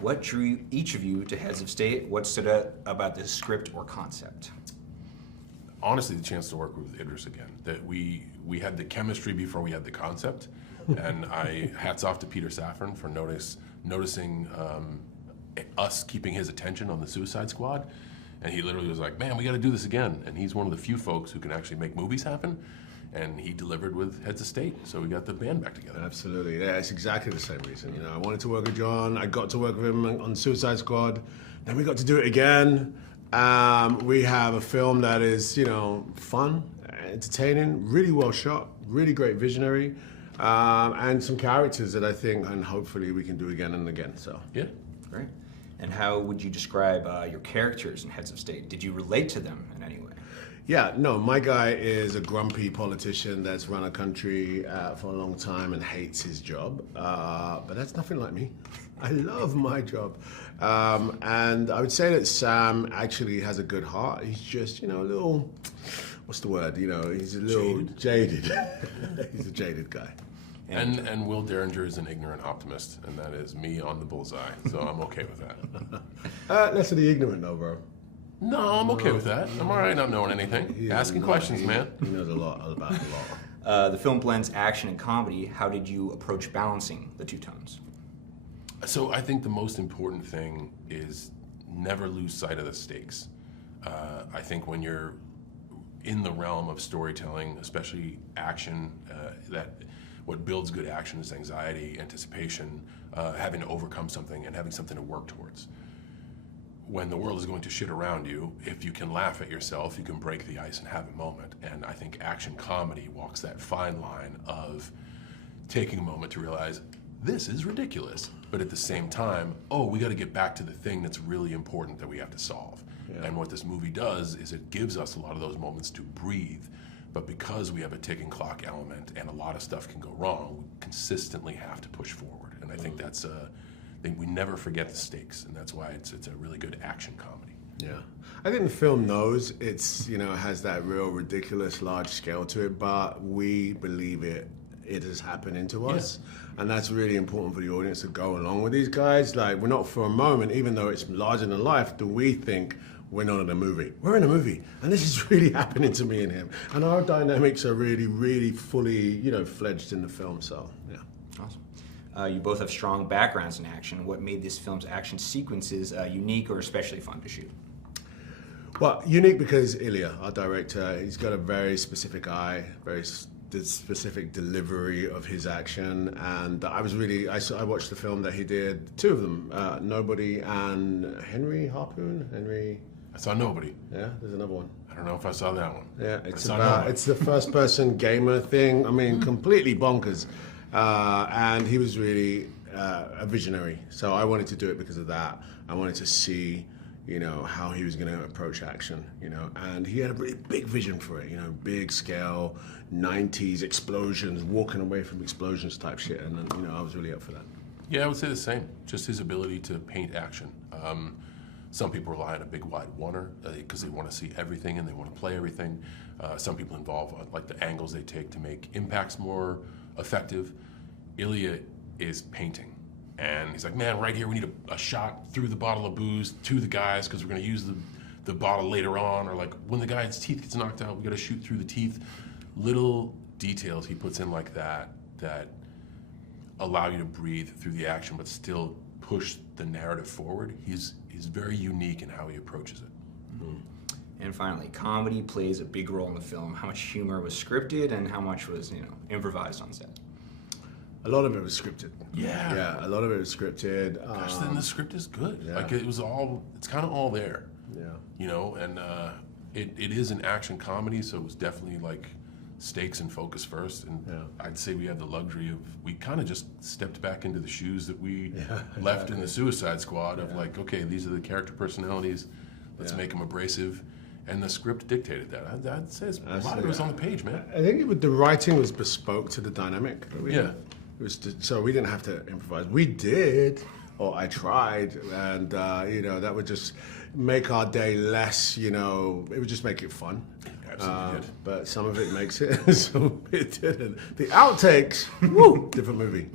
What drew each of you to Heads of State? What stood out about this script or concept? Honestly, the chance to work with Idris again. That we had the chemistry before we had the concept, and hats off to Peter Safran for noticing us keeping his attention on the Suicide Squad, and he literally was like, "Man, we got to do this again." And he's one of the few folks who can actually make movies happen, and he delivered with Heads of State, so we got the band back together. Absolutely, yeah, it's exactly the same reason. You know, I wanted to work with John. I got to work with him on Suicide Squad. Then we got to do it again. We have a film that is, you know, fun, entertaining, really well shot, really great visionary, and some characters that I think and hopefully we can do again and again. So yeah, great. And how would you describe your characters in Heads of State? Did you relate to them in any way? Yeah, no, my guy is a grumpy politician that's run a country for a long time and hates his job. But that's nothing like me. I love my job. And I would say that Sam actually has a good heart. He's just, you know, a little, what's the word? You know, he's a little jaded. He's a jaded guy. And Will Derringer is an ignorant optimist, and that is me on the bullseye, so I'm okay with that. Less of the ignorant though, bro. No, I'm okay with that. I'm all right not knowing anything. Asking questions, man. He knows a lot about the law. The film blends action and comedy. How did you approach balancing the two tones? So I think the most important thing is never lose sight of the stakes. I think when you're in the realm of storytelling, especially action, that what builds good action is anxiety, anticipation, having to overcome something and having something to work towards. When the world is going to shit around you, if you can laugh at yourself, you can break the ice and have a moment. And I think action comedy walks that fine line of taking a moment to realize, this is ridiculous. But at the same time, oh, we got to get back to the thing that's really important that we have to solve. Yeah. And what this movie does is it gives us a lot of those moments to breathe. But because we have a ticking clock element and a lot of stuff can go wrong, we consistently have to push forward. And I think that's we never forget the stakes, and that's why it's a really good action comedy. Yeah, I think the film knows it's, you know, has that real ridiculous large scale to it, but we believe it is happening to us, and that's really important for the audience to go along with these guys. Like, we're not for a moment, even though it's larger than life, do we think we're not in a movie. We're in a movie, and this is really happening to me and him, and our dynamics are really, really fully, you know, fledged in the film. So yeah. Awesome. You both have strong backgrounds in action. What made this film's action sequences unique or especially fun to shoot? Well, unique because Ilya, our director, he's got a very specific eye, very specific delivery of his action, and I watched the film that he did, two of them, Nobody and Henry Harpoon. I saw Nobody. Yeah, there's another one. I don't know if I saw that one. Yeah, it's the first person gamer thing. I mean, completely bonkers. And he was really a visionary. So I wanted to do it because of that. I wanted to see, you know, how he was going to approach action, you know, and he had a really big vision for it, you know, big scale, 90s explosions, walking away from explosions type shit. And then, you know, I was really up for that. Yeah, I would say the same. Just his ability to paint action. Some people rely on a big wide oneer because they want to see everything and they want to play everything. Some people involve like the angles they take to make impacts more effective. Ilya is painting. And he's like, man, right here we need a shot through the bottle of booze to the guys because we're going to use the bottle later on. Or like when the guy's teeth gets knocked out, we got to shoot through the teeth. Little details he puts in like that allow you to breathe through the action but still push the narrative forward. He's very unique in how he approaches it. Mm-hmm. And finally, comedy plays a big role in the film. How much humor was scripted and how much was, you know, improvised on set? A lot of it was scripted. Yeah. Yeah, a lot of it was scripted. Gosh, then the script is good. Yeah. Like it's kind of all there. Yeah. You know, and it is an action comedy, so it was definitely like stakes and focus first. And I'd say we had the luxury of, we kind of just stepped back into the shoes that we left in the Suicide Squad of like, okay, these are the character personalities, let's make them abrasive. And the script dictated that. I'd say a lot of it was on the page, man. I think the writing was bespoke to the dynamic that we had. It was so we didn't have to improvise. We did, or I tried, and you know, that would just make our day less, you know, it would just make it fun. Absolutely did. But some of it makes it, some of it didn't. The outtakes, woo, different movie.